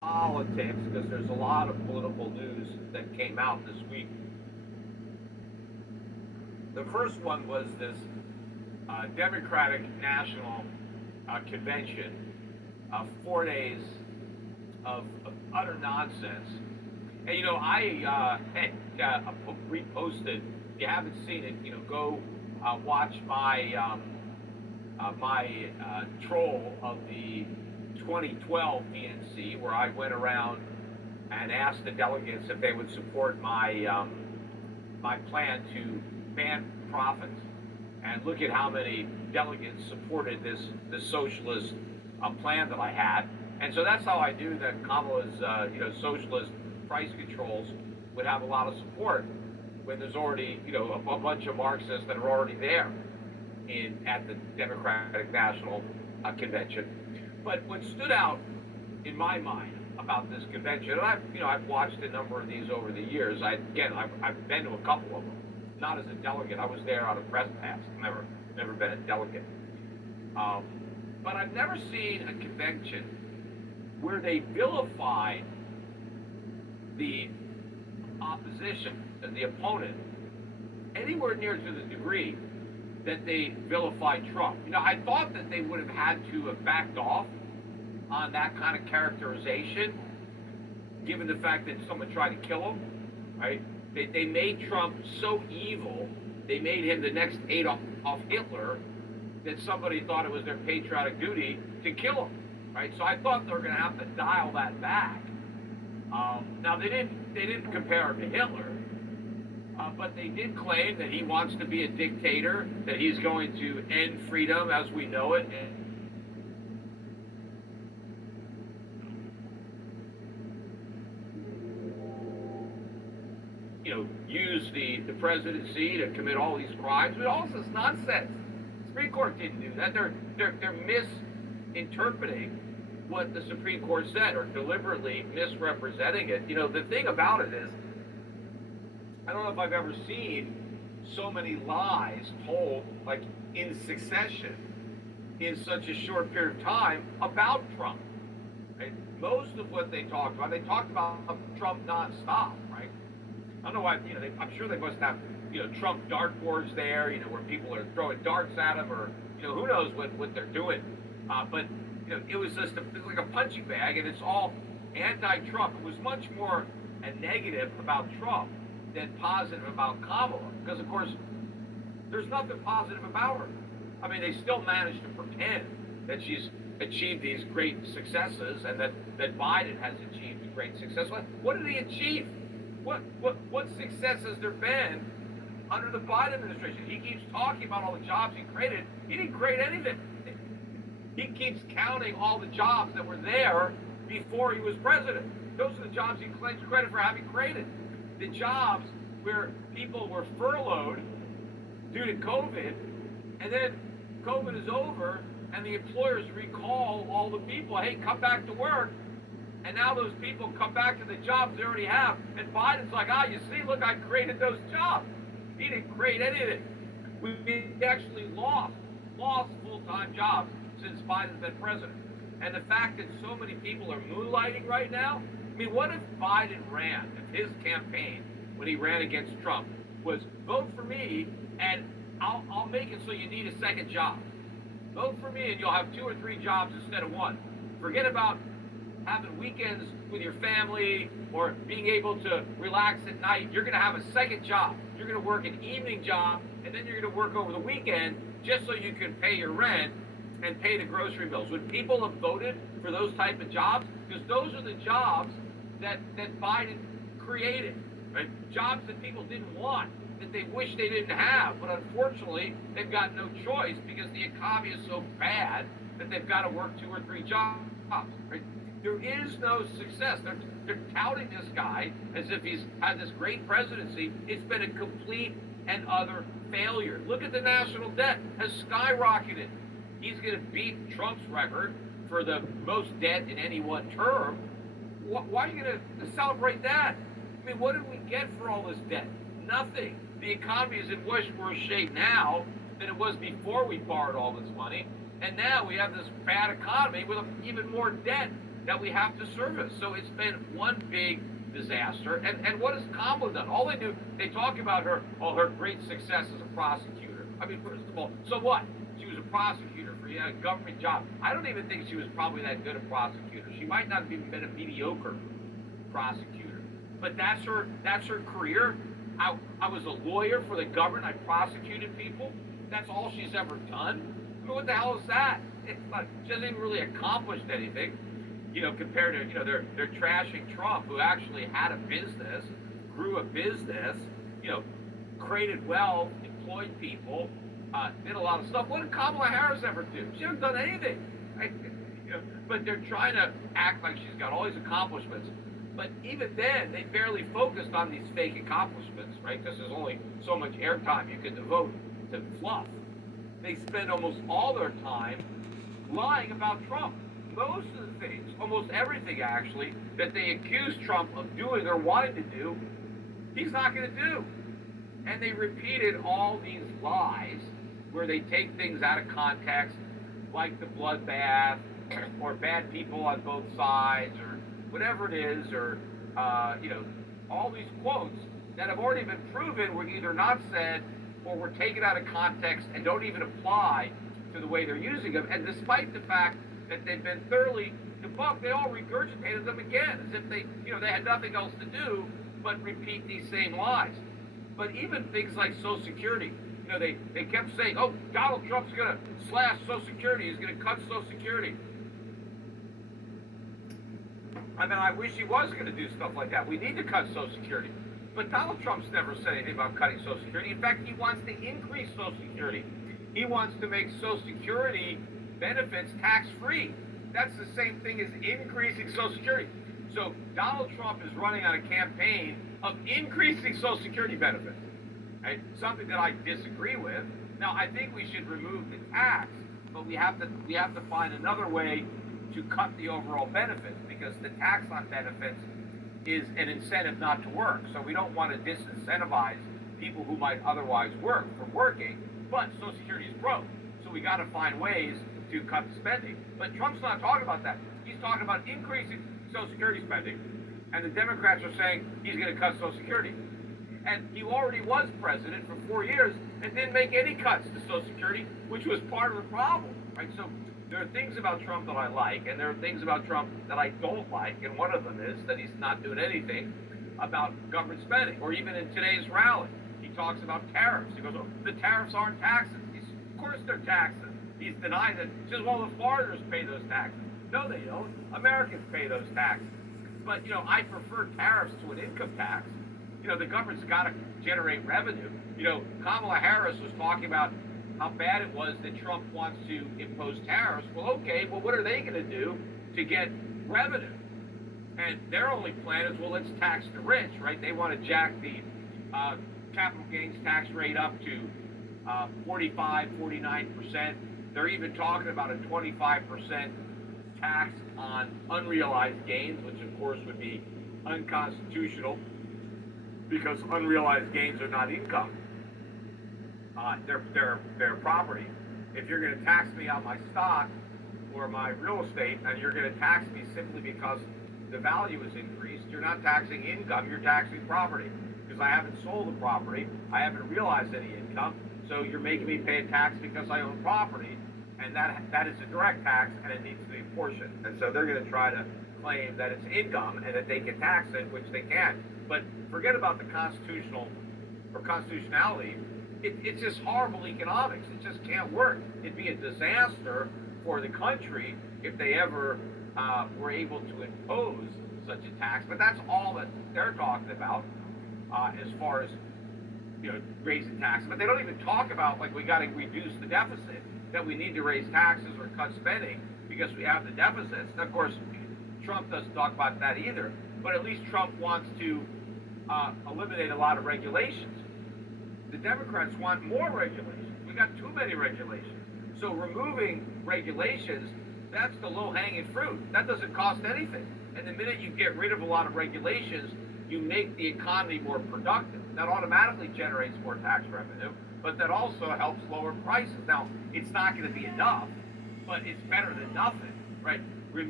politics because there's a lot of political news that came out this week. The first one was this Democratic National Convention, 4 days of utter nonsense. And I reposted. If you haven't seen it, go watch my troll of the 2012 DNC, where I went around and asked the delegates if they would support my plan to ban profits. And look at how many delegates supported this socialist plan that I had. And so that's how I knew that Kamala's socialist price controls would have a lot of support when there's already a bunch of Marxists that are already there at the Democratic National Convention. But what stood out in my mind about this convention, and I've watched a number of these over the years. I've been to a couple of them, not as a delegate. I was there on a press pass. Never been a delegate. But I've never seen a convention where they vilified the opposition and the opponent anywhere near to the degree that they vilified Trump. I thought that they would have had to have backed off on that kind of characterization, given the fact that someone tried to kill him, right? They made Trump so evil, they made him the next Adolf Hitler, that somebody thought it was their patriotic duty to kill him, right? So I thought they were going to have to dial that back. Now they didn't compare him to Hitler, but they did claim that he wants to be a dictator, that he's going to end freedom as we know it, and use the presidency to commit all these crimes. But all this nonsense. The Supreme Court didn't do that. They're misinterpreting what the Supreme Court said, or deliberately misrepresenting it. The thing about it is, I don't know if I've ever seen so many lies told, like, in succession in such a short period of time about Trump. Right? Most of what they talked about Trump nonstop, right? I don't know why, I'm sure they must have, Trump dartboards there, where people are throwing darts at him, or, who knows what they're doing. But it was just like a punching bag, and it's all anti-Trump. It was much more a negative about Trump than positive about Kamala, because of course there's nothing positive about her. I mean, they still managed to pretend that she's achieved these great successes, and that Biden has achieved a great success. What did he achieve? What success has there been under the Biden administration? He keeps talking about all the jobs he created. He didn't create anything. He keeps counting all the jobs that were there before he was president. Those are the jobs he claims credit for having created. The jobs where people were furloughed due to COVID, and then COVID is over, and the employers recall all the people, hey, come back to work, and now those people come back to the jobs they already have, and Biden's like, you see, look, I created those jobs. He didn't create anything. We actually lost full-time jobs since Biden's been president. And the fact that so many people are moonlighting right now, I mean, what if Biden ran, if his campaign, when he ran against Trump, was vote for me, and I'll make it so you need a second job. Vote for me, and you'll have 2 or 3 jobs instead of 1. Forget about having weekends with your family or being able to relax at night. You're going to have a second job. You're going to work an evening job, and then you're going to work over the weekend just so you can pay your rent and pay the grocery bills. Would people have voted for those type of jobs? Because those are the jobs that Biden created, right? Jobs that people didn't want, that they wish they didn't have, but unfortunately they've got no choice because the economy is so bad that they've got to work 2 or 3 jobs, right? There is no success. They're touting this guy as if he's had this great presidency. It's been a complete and utter failure. Look at the national debt has skyrocketed. He's going to beat Trump's record for the most debt in any one term. Why are you going to celebrate that? I mean, what did we get for all this debt? Nothing. The economy is in much worse shape now than it was before we borrowed all this money. And now we have this bad economy with even more debt. that we have to service. So it's been one big disaster. And what has Kamala done? All they talk about her great success as a prosecutor. I mean, first of all, so what? She was a prosecutor for a government job. I don't even think she was probably that good a prosecutor. She might not have even been a mediocre prosecutor. But that's her career. I was a lawyer for the government. I prosecuted people. That's all she's ever done. I mean, what the hell is that? It's not, she hasn't even really accomplished anything. Compared to, they're trashing Trump, who actually had a business, grew a business, created wealth, employed people, did a lot of stuff. What did Kamala Harris ever do? She hasn't done anything. But they're trying to act like she's got all these accomplishments. But even then, they barely focused on these fake accomplishments, right? Because there's only so much airtime you can devote to fluff. They spend almost all their time lying about Trump. Most of the things, almost everything actually, that they accuse Trump of doing or wanting to do, he's not going to do. And they repeated all these lies where they take things out of context, like the bloodbath, or bad people on both sides, or whatever it is, or, all these quotes that have already been proven were either not said or were taken out of context and don't even apply to the way they're using them. And despite the fact that they've been thoroughly debunked, they all regurgitated them again, as if they had nothing else to do but repeat these same lies. But even things like Social Security, they kept saying, oh, Donald Trump's going to slash Social Security, he's going to cut Social Security. I mean, I wish he was going to do stuff like that. We need to cut Social Security. But Donald Trump's never said anything about cutting Social Security. In fact, he wants to increase Social Security. He wants to make Social Security benefits tax-free. That's the same thing as increasing Social Security. So Donald Trump is running on a campaign of increasing Social Security benefits, right? Something that I disagree with. Now, I think we should remove the tax, but we have to find another way to cut the overall benefits, because the tax on benefits is an incentive not to work. So we don't want to disincentivize people who might otherwise work from working, but Social Security is broke. So we got to find ways to cut spending. But Trump's not talking about that. He's talking about increasing Social Security spending, and the Democrats are saying he's going to cut Social Security. And he already was president for 4 years and didn't make any cuts to Social Security, which was part of the problem, right? So there are things about Trump that I like, and there are things about Trump that I don't like, and one of them is that he's not doing anything about government spending. Or even in today's rally, he talks about tariffs. He goes, oh, the tariffs aren't taxes. Of course they're taxes. He's denying that. He says, well, the foreigners pay those taxes. No, they don't. Americans pay those taxes. But, I prefer tariffs to an income tax. The government's got to generate revenue. Kamala Harris was talking about how bad it was that Trump wants to impose tariffs. Well, okay, what are they going to do to get revenue? And their only plan is, well, let's tax the rich, right? They want to jack the capital gains tax rate up to 45, 49%. They're even talking about a 25% tax on unrealized gains, which of course would be unconstitutional because unrealized gains are not income. They're property. If you're going to tax me on my stock or my real estate, and you're going to tax me simply because the value is increased, you're not taxing income, you're taxing property. Because I haven't sold the property, I haven't realized any income, so you're making me pay a tax because I own property, and that is a direct tax, and it needs to be apportioned. And so they're going to try to claim that it's income and that they can tax it, which they can. But forget about the constitutionality. It's just horrible economics. It just can't work. It'd be a disaster for the country if they ever were able to impose such a tax. But that's all that they're talking about as far as raising taxes. But they don't even talk about, like, we got to reduce the deficit, that we need to raise taxes or cut spending because we have the deficits. And of course, Trump doesn't talk about that either. But at least Trump wants to eliminate a lot of regulations. The Democrats want more regulations. We got too many regulations. So removing regulations, that's the low-hanging fruit. That doesn't cost anything. And the minute you get rid of a lot of regulations, you make the economy more productive. That automatically generates more tax revenue, but that also helps lower prices. Now, it's not going to be enough, but it's better than nothing, right?